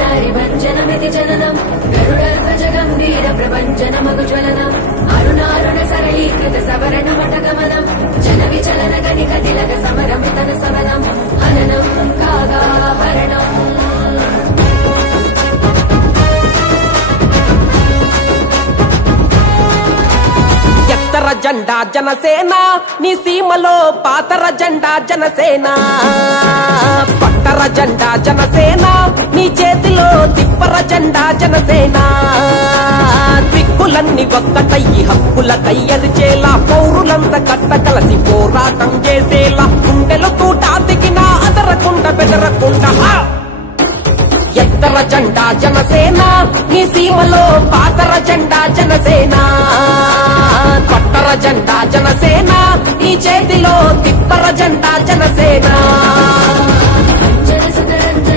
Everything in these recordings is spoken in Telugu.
నారిభంజనమితి జననం గరుడధ్వజ గంభీర ప్రభంజనమగు జ్వలనం అరుణారుణ సరళీకృత సవరణ మఠగమనం జన విచలన గణిక తిలక సమరమితన సవనం హననం కాగా హరణం ఎత్తర జెండా జనసేన నీ సీమలో పాతర జెండా జనసేన పట్టర జెండా జనసేన నీ చేతిలో తిప్పర జెండా జనసేన దిక్కులన్నీ ఒక్కటయ్యి హక్కుల కయ్యరిచేలా పౌరులంతా కట్ట కలసి పోరాటం చేసేలా గుండెలు తూట దిగినా అదరకుండా బెదరకుండా ఎత్తర జెండా జనసేన నీ సీమలో పాతర జెండా జనసేన పట్టర జెండా జనసేన నీ చేతిలో తిప్పర జెండా జనసేన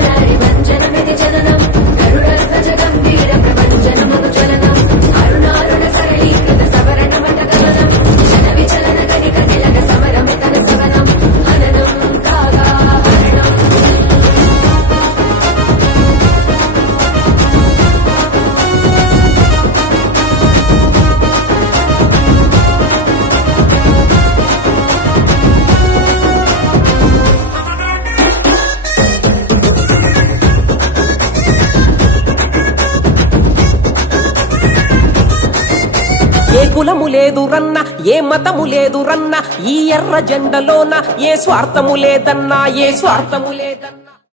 నారిభంజనమితి జననం గరుడధ్వజ గంభీర ప్రభంజనమగు జ్వలనం అరుణారుణ సరళీకృత సవరణ మఠగమనం జన విచలన గణిక తిలక సమరమితన సవనం హననం కాగా హరణం ఏ కులము లేదు రన్న ఏ మతము లేదు రన్న ఈ ఎర్ర జెండలోన ఏ స్వార్థము లేదన్నా ఏ స్వార్థము లేదు